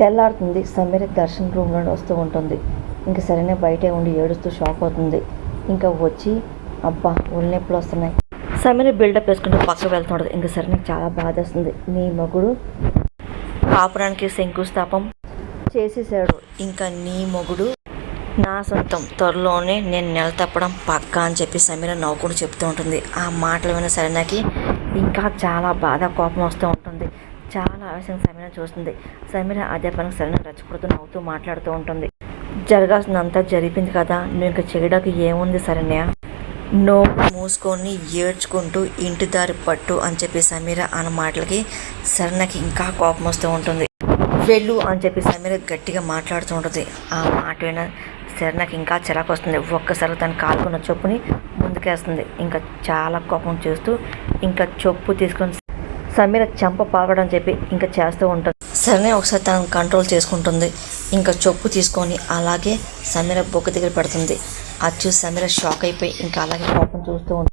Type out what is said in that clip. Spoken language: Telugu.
తెల్లారుతుంది. సమీర దర్శన్ రూమ్ నుండి వస్తూ ఉంటుంది. ఇంకా సరైన బయటే ఉండి ఏడుస్తూ షాక్ అవుతుంది. ఇంకా వచ్చి అబ్బా ఒళ్ళు నొప్పులు వస్తున్నాయి. సమీర బిల్డప్ వేసుకుంటూ పక్కకు వెళ్తుంటుంది. ఇంకా సరే నాకు చాలా బాధ వస్తుంది నీ మొగుడు కాపురానికి శంకుస్థాపం చేసేసాడు ఇంకా నీ మొగుడు నా సొంతం. త్వరలోనే నేను నెల తప్పడం పక్కా అని చెప్పి సమీర నవ్వుకుంటూ చెప్తూ ఉంటుంది. ఆ మాటలు విన్న సరేనాకి ఇంకా చాలా బాధ కోపం వస్తూ ఉంటుంది. చాలా ఆవేశంగా సమీర చూస్తుంది. సమీర అధ్యాపనకు సరైన రెచ్చగొడుతూ నవ్వుతూ మాట్లాడుతూ ఉంటుంది. జరగాల్సినంతా జరిపింది కదా నువ్వు ఇంకా చేయడానికి ఏముంది సరేనా నోరు మూసుకొని ఏడ్చుకుంటూ ఇంటి దారి పట్టు అని చెప్పి సమీర అన్న మాటలకి సరణకి ఇంకా కోపం వస్తూ ఉంటుంది. వెళ్ళు అని చెప్పి సమీర గట్టిగా మాట్లాడుతూ ఉంటుంది. ఆ మాట విన శరణకి ఇంకా చిరాకు వస్తుంది. ఒక్కసారి తను కాలుకున్న చొప్పుని ముందుకేస్తుంది. ఇంకా చాలా కోపం చేస్తూ ఇంకా చొప్పు తీసుకొని సమీర చెంప పాల్గొడం చెప్పి ఇంకా చేస్తూ ఉంటుంది. సరేనే ఒకసారి తను కంట్రోల్ చేసుకుంటుంది. ఇంకా చొప్పు తీసుకొని అలాగే సమీర బొక్క దగ్గర పెడుతుంది. అది చూసి సమీర షాక్ అయిపోయి ఇంకా అలాగే పాపం చూస్తూ ఉంటుంది.